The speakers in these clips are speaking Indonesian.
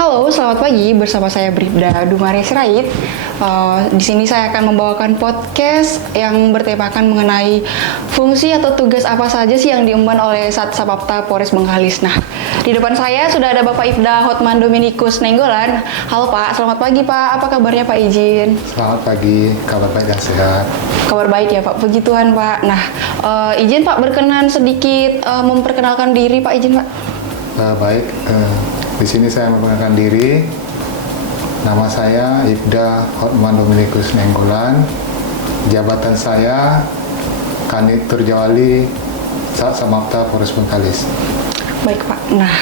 Halo, selamat pagi. Bersama saya Bribda Dumare Sirait. Di sini saya akan membawakan podcast yang bertemakan mengenai fungsi atau tugas apa saja sih yang diemban oleh Sat Samapta Polres Bengkalis. Nah, di depan saya sudah ada Bapak Ibda Hotman Dominikus Nenggolan. Halo Pak, selamat pagi Pak. Apa kabarnya Pak Izin? Selamat pagi, kabar baik dan sehat. Kabar baik ya Pak, puji Tuhan Pak. Nah, izin Pak berkenan sedikit memperkenalkan diri Pak, izin Pak. Baik, di sini saya memperkenalkan diri. Nama saya Ibda Hotman Dominikus Nenggolan. Jabatan saya Kanit Turjawali Sat Samapta Polres Bengkalis. Baik Pak. Nah,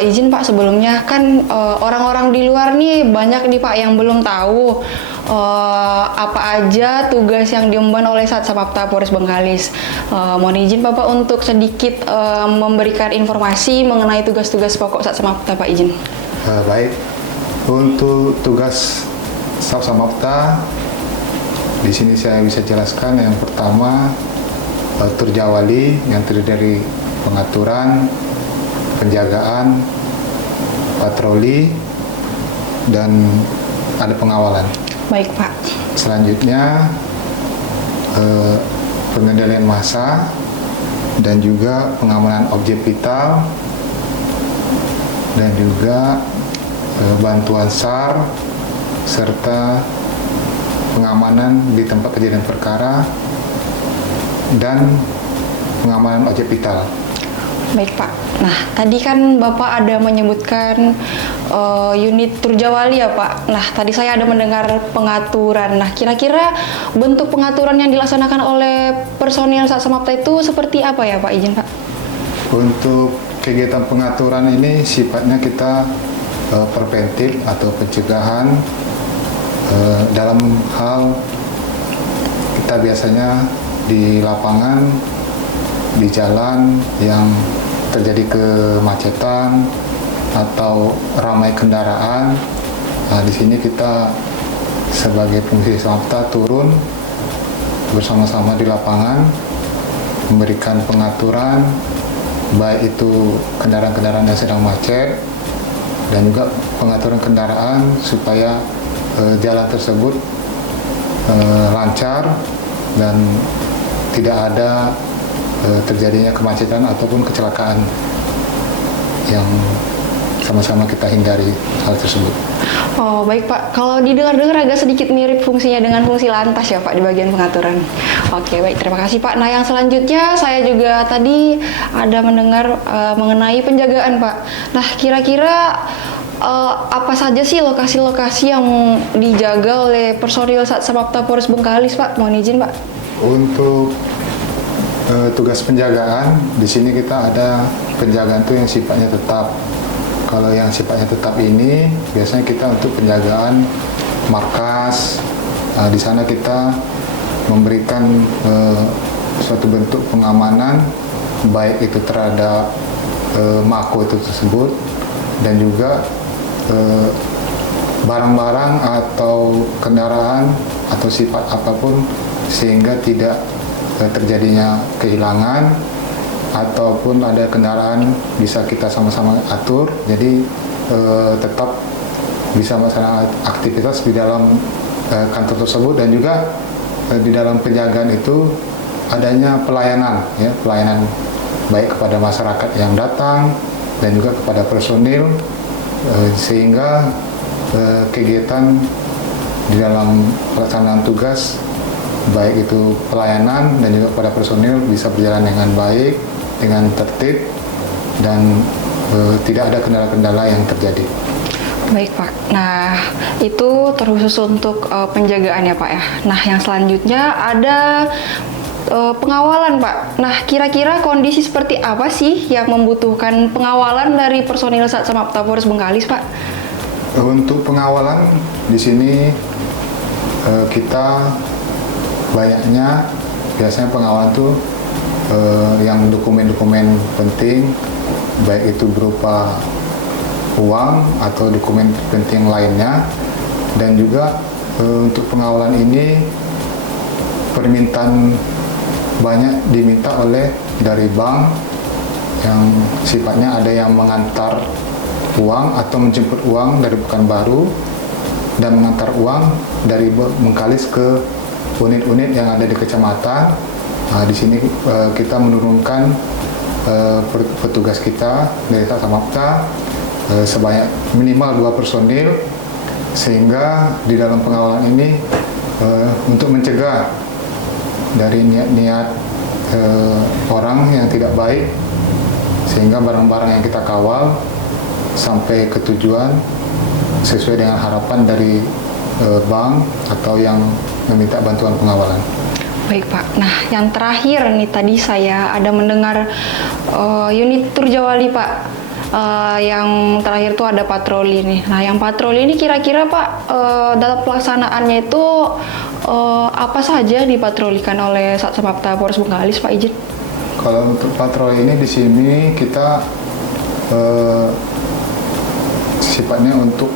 izin Pak sebelumnya kan orang-orang di luar nih banyak nih Pak yang belum tahu apa aja tugas yang diemban oleh Sat Samapta Polres Bengkalis. Mohon izin Bapak untuk sedikit memberikan informasi mengenai tugas-tugas pokok Sat Samapta Pak, izin. Baik, untuk tugas Sat Samapta di sini saya bisa jelaskan. Yang pertama, Turjawali yang terdiri dari pengaturan, penjagaan, patroli, dan ada pengawalan. Baik Pak. Selanjutnya pengendalian massa dan juga pengamanan objek vital dan juga bantuan SAR serta pengamanan di tempat kejadian perkara dan pengamanan objek vital. Baik Pak. Nah, tadi kan Bapak ada menyebutkan unit Turjawali ya Pak. Nah, tadi saya ada mendengar pengaturan. Nah, kira-kira bentuk pengaturan yang dilaksanakan oleh personil Sat Samapta itu seperti apa ya Pak, izin Pak? Untuk kegiatan pengaturan ini sifatnya kita preventif atau pencegahan dalam hal kita biasanya di lapangan, di jalan yang terjadi kemacetan atau ramai kendaraan. Nah, di sini kita sebagai fungsi Samapta turun bersama-sama di lapangan memberikan pengaturan, baik itu kendaraan-kendaraan yang sedang macet dan juga pengaturan kendaraan supaya jalan tersebut lancar dan tidak ada terjadinya kemacetan ataupun kecelakaan yang sama-sama kita hindari hal tersebut. Oh baik Pak, kalau didengar-dengar agak sedikit mirip fungsinya dengan fungsi lantas ya Pak di bagian pengaturan. Oke baik, terima kasih Pak. Nah yang selanjutnya saya juga tadi ada mendengar mengenai penjagaan Pak. Nah kira-kira apa saja sih lokasi-lokasi yang dijaga oleh personil Sat Samapta Polres Bengkalis Pak? Mohon izin Pak. Untuk tugas penjagaan di sini kita ada penjagaan itu yang sifatnya tetap. Kalau yang sifatnya tetap ini biasanya kita untuk penjagaan markas. Di sana kita memberikan suatu bentuk pengamanan baik itu terhadap mako itu tersebut dan juga barang-barang atau kendaraan atau sifat apapun sehingga tidak terjadinya kehilangan ataupun ada kendaraan bisa kita sama-sama atur, jadi tetap bisa melaksanakan aktivitas di dalam kantor tersebut. Dan juga di dalam penjagaan itu adanya pelayanan ya, pelayanan baik kepada masyarakat yang datang dan juga kepada personil sehingga kegiatan di dalam pelaksanaan tugas baik itu pelayanan dan juga kepada personil bisa berjalan dengan baik, dengan tertib dan tidak ada kendala-kendala yang terjadi. Baik Pak, nah itu terkhusus untuk penjagaan ya Pak ya. Nah yang selanjutnya ada pengawalan Pak. Nah kira-kira kondisi seperti apa sih yang membutuhkan pengawalan dari personil Sat Samapta Polres Bengkalis Pak? Untuk pengawalan di sini kita banyaknya biasanya pengawalan tuh yang dokumen-dokumen penting baik itu berupa uang atau dokumen penting lainnya. Dan juga untuk pengawalan ini permintaan banyak diminta oleh dari bank yang sifatnya ada yang mengantar uang atau menjemput uang dari Pekanbaru dan mengantar uang dari Bengkalis ke unit-unit yang ada di kecamatan. Nah, di sini kita menurunkan petugas kita dari Samapta sebanyak minimal 2 personil, sehingga di dalam pengawalan ini untuk mencegah dari niat-niat orang yang tidak baik, sehingga barang-barang yang kita kawal sampai ke tujuan sesuai dengan harapan dari bank atau yang meminta bantuan pengawalan. Baik Pak, nah yang terakhir nih tadi saya ada mendengar unit Turjawali Pak, yang terakhir tuh ada patroli nih. Nah yang patroli ini kira-kira Pak dalam pelaksanaannya itu apa saja dipatrolikan oleh Satsamapta Polres Bengkalis Pak izin? Kalau untuk patroli ini di sini kita sifatnya untuk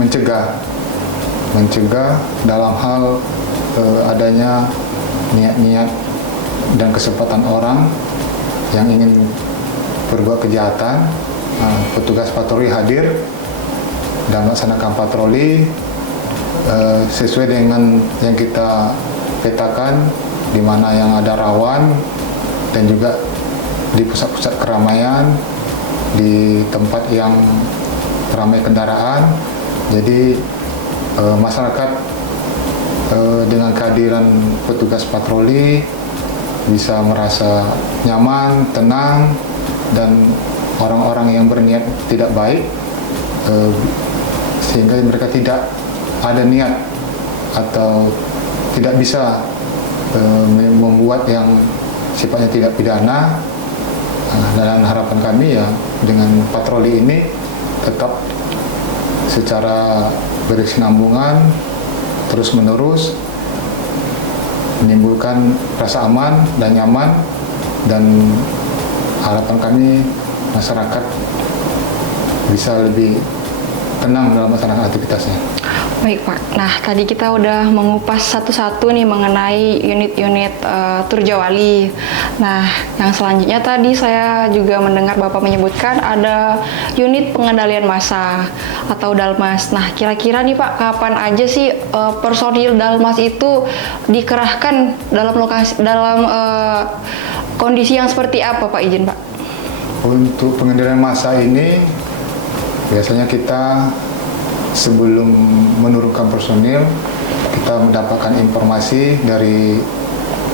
mencegah dalam hal adanya niat-niat dan kesempatan orang yang ingin berbuat kejahatan. Petugas patroli hadir dan melaksanakan patroli sesuai dengan yang kita petakan, di mana yang ada rawan dan juga di pusat-pusat keramaian, di tempat yang ramai kendaraan. Jadi masyarakat dengan kehadiran petugas patroli bisa merasa nyaman, tenang, dan orang-orang yang berniat tidak baik sehingga mereka tidak ada niat atau tidak bisa membuat yang sifatnya tidak pidana. Dan harapan kami ya dengan patroli ini tetap secara berkesinambungan terus menerus menimbulkan rasa aman dan nyaman, dan harapan kami masyarakat bisa lebih tenang dalam melaksanakan aktivitasnya. Baik Pak, nah tadi kita udah mengupas satu-satu nih mengenai unit-unit Turjawali. Nah yang selanjutnya tadi saya juga mendengar Bapak menyebutkan ada unit pengendalian massa atau Dalmas. Nah kira-kira nih Pak, kapan aja sih personil Dalmas itu dikerahkan dalam kondisi yang seperti apa Pak izin Pak? Untuk pengendalian massa ini biasanya kita sebelum menurunkan personil, kita mendapatkan informasi dari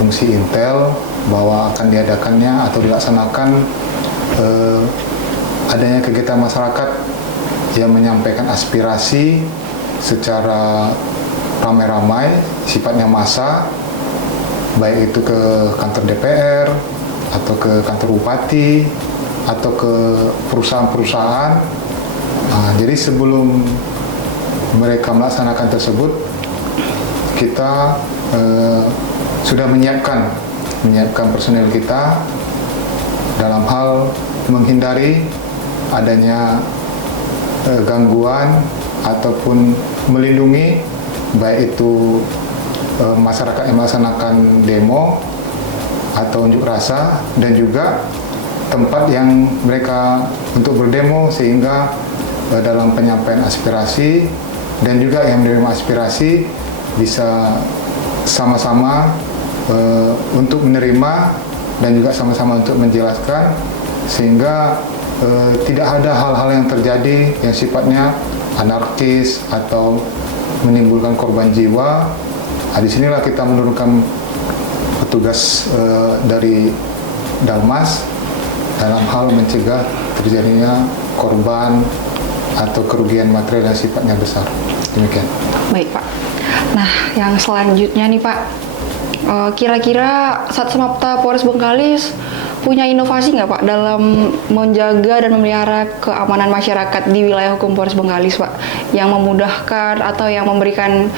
fungsi Intel bahwa akan diadakannya atau dilaksanakan adanya kegiatan masyarakat yang menyampaikan aspirasi secara ramai-ramai, sifatnya massa, baik itu ke kantor DPR atau ke kantor bupati atau ke perusahaan-perusahaan. Nah, jadi sebelum mereka melaksanakan tersebut, kita sudah menyiapkan personil kita dalam hal menghindari adanya gangguan ataupun melindungi baik itu masyarakat yang melaksanakan demo atau unjuk rasa, dan juga tempat yang mereka untuk berdemo, sehingga dalam penyampaian aspirasi dan juga yang menerima aspirasi bisa sama-sama untuk menerima dan juga sama-sama untuk menjelaskan, sehingga tidak ada hal-hal yang terjadi yang sifatnya anarkis atau menimbulkan korban jiwa. Nah, disinilah kita menurunkan petugas dari Dalmas dalam hal mencegah terjadinya korban atau kerugian material yang sifatnya besar. Demikian. Baik Pak. Nah yang selanjutnya nih Pak, kira-kira Satsamapta Polres Bengkalis punya inovasi nggak Pak dalam menjaga dan memelihara keamanan masyarakat di wilayah hukum Polres Bengkalis Pak, yang memudahkan atau yang memberikan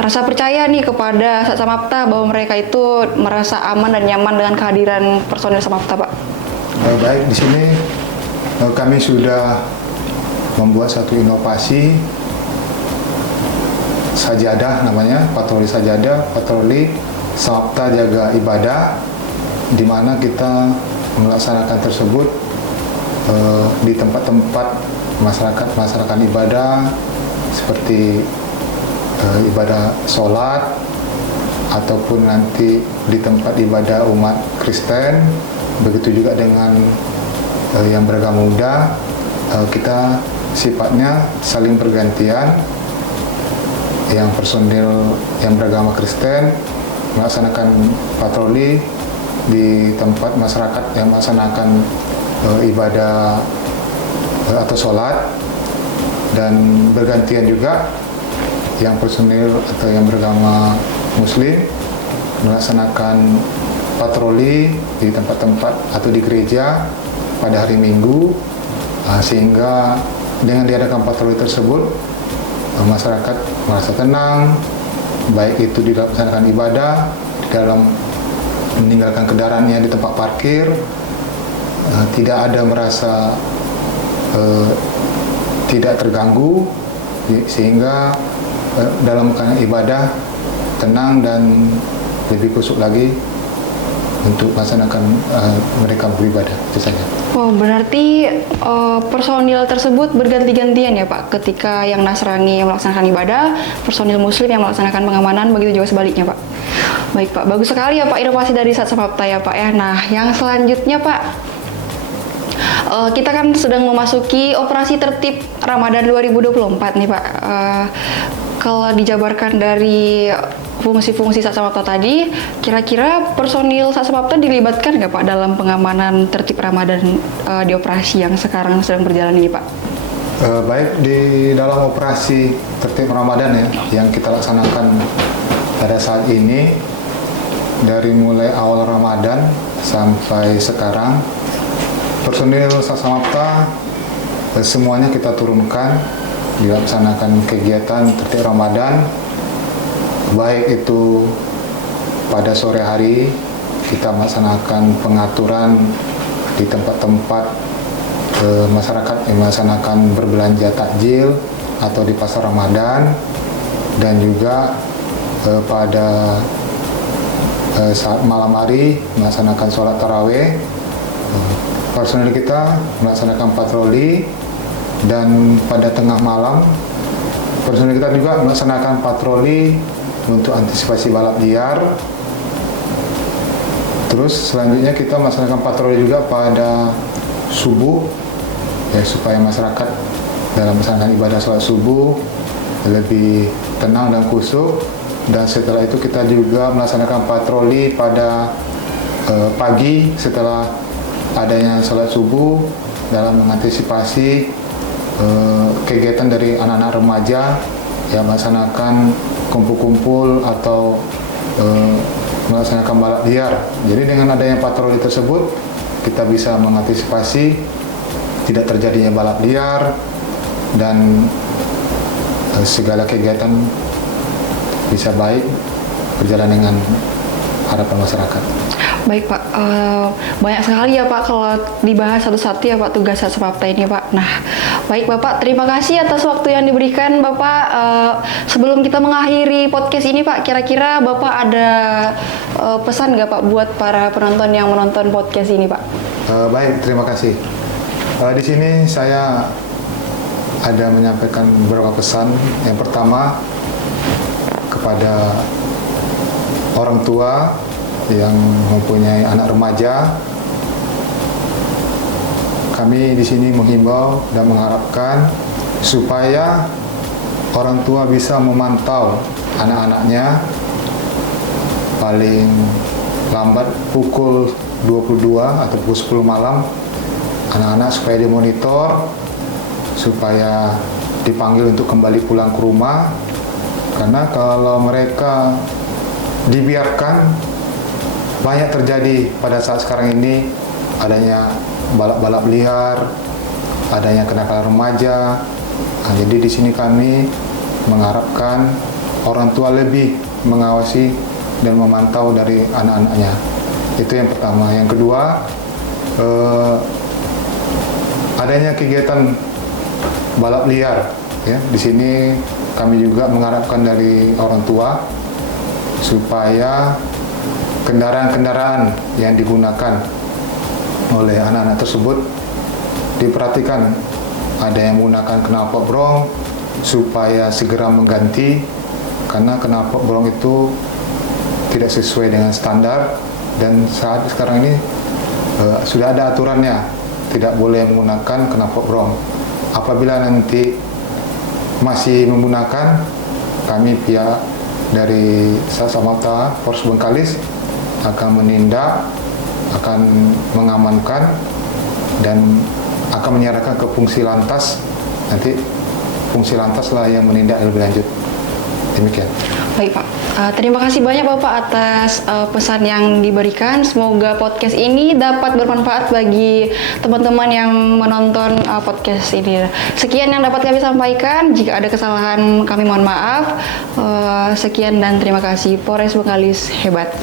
rasa percaya nih kepada Satsamapta bahwa mereka itu merasa aman dan nyaman dengan kehadiran personil Samapta Pak? Baik, di sini kami sudah membuat satu inovasi sajadah, namanya patroli sajadah, patroli Samapta Jaga Ibadah, di mana kita melaksanakan tersebut di tempat-tempat masyarakat ibadah seperti ibadah sholat ataupun nanti di tempat ibadah umat Kristen. Begitu juga dengan yang beragama Buddha, kita sifatnya saling bergantian. Yang personil yang beragama Kristen melaksanakan patroli di tempat masyarakat yang melaksanakan ibadah atau sholat, dan bergantian juga yang personil atau yang beragama Muslim melaksanakan patroli di tempat-tempat atau di gereja pada hari Minggu, sehingga dengan diadakan patroli tersebut masyarakat merasa tenang, baik itu di dalam melaksanakan ibadah, di dalam meninggalkan kendaraannya di tempat parkir, tidak ada merasa tidak terganggu, sehingga dalam keadaan ibadah tenang dan lebih khusyuk lagi untuk melaksanakan mereka beribadah. Itu saja. Oh, berarti personil tersebut berganti-gantian ya Pak, ketika yang Nasrani yang melaksanakan ibadah, personil Muslim yang melaksanakan pengamanan, begitu juga sebaliknya Pak. Baik Pak, bagus sekali ya Pak inovasi dari Sat Samapta ya Pak ya. Nah, yang selanjutnya Pak, kita kan sedang memasuki operasi tertib Ramadan 2024 nih Pak. Kalau dijabarkan dari fungsi-fungsi Sat Samapta tadi, kira-kira personil Sat Samapta dilibatkan nggak Pak dalam pengamanan tertib Ramadan di operasi yang sekarang sedang berjalan ini Pak? Baik, di dalam operasi tertib Ramadan ya yang kita laksanakan pada saat ini, dari mulai awal Ramadan sampai sekarang, personil Sat Samapta semuanya kita turunkan dilaksanakan kegiatan tertib Ramadan, baik itu pada sore hari kita melaksanakan pengaturan di tempat-tempat masyarakat yang melaksanakan berbelanja takjil atau di pasar Ramadan, dan juga pada saat malam hari melaksanakan sholat taraweh. Personil kita melaksanakan patroli, dan pada tengah malam personil kita juga melaksanakan patroli untuk antisipasi balap liar. Terus selanjutnya kita melaksanakan patroli juga pada subuh ya, supaya masyarakat dalam melaksanakan ibadah sholat subuh lebih tenang dan khusyuk. Dan setelah itu kita juga melaksanakan patroli pada pagi setelah adanya sholat subuh, dalam mengantisipasi kegiatan dari anak-anak remaja yang melaksanakan kumpul-kumpul atau melaksanakan balap liar. Jadi dengan adanya patroli tersebut, kita bisa mengantisipasi tidak terjadinya balap liar dan segala kegiatan bisa baik berjalan dengan harapan masyarakat. Baik Pak, banyak sekali ya Pak kalau dibahas satu-satu ya Pak tugas Sat Samapta ini Pak. Nah, baik Bapak, terima kasih atas waktu yang diberikan Bapak. Sebelum kita mengakhiri podcast ini Pak, kira-kira Bapak ada pesan nggak Pak buat para penonton yang menonton podcast ini Pak? Baik, terima kasih. Di sini saya ada menyampaikan beberapa pesan. Yang pertama, kepada orang tua yang mempunyai anak remaja, kami di sini menghimbau dan mengharapkan supaya orang tua bisa memantau anak-anaknya paling lambat pukul 22 atau pukul 10 malam, anak-anak supaya dimonitor, supaya dipanggil untuk kembali pulang ke rumah. Karena kalau mereka dibiarkan, banyak terjadi pada saat sekarang ini, adanya balap-balap liar, adanya kenakalan remaja. Nah, jadi di sini kami mengharapkan orang tua lebih mengawasi dan memantau dari anak-anaknya. Itu yang pertama. Yang kedua, adanya kegiatan balap liar. Ya, di sini kami juga mengharapkan dari orang tua supaya kendaraan-kendaraan yang digunakan oleh anak-anak tersebut diperhatikan ada yang menggunakan knalpot brong supaya segera mengganti, karena knalpot brong itu tidak sesuai dengan standar, dan saat sekarang ini sudah ada aturannya, tidak boleh menggunakan knalpot brong. Apabila nanti masih menggunakan, kami pihak dari Sasamata Polres Bengkalis akan menindak, akan mengamankan, dan akan menyerahkan ke fungsi lantas. Nanti fungsi lantas lah yang menindak lebih lanjut. Demikian. Baik Pak, terima kasih banyak Bapak atas pesan yang diberikan. Semoga podcast ini dapat bermanfaat bagi teman-teman yang menonton podcast ini. Sekian yang dapat kami sampaikan. Jika ada kesalahan kami mohon maaf. Sekian dan terima kasih. Polres Bengkalis hebat.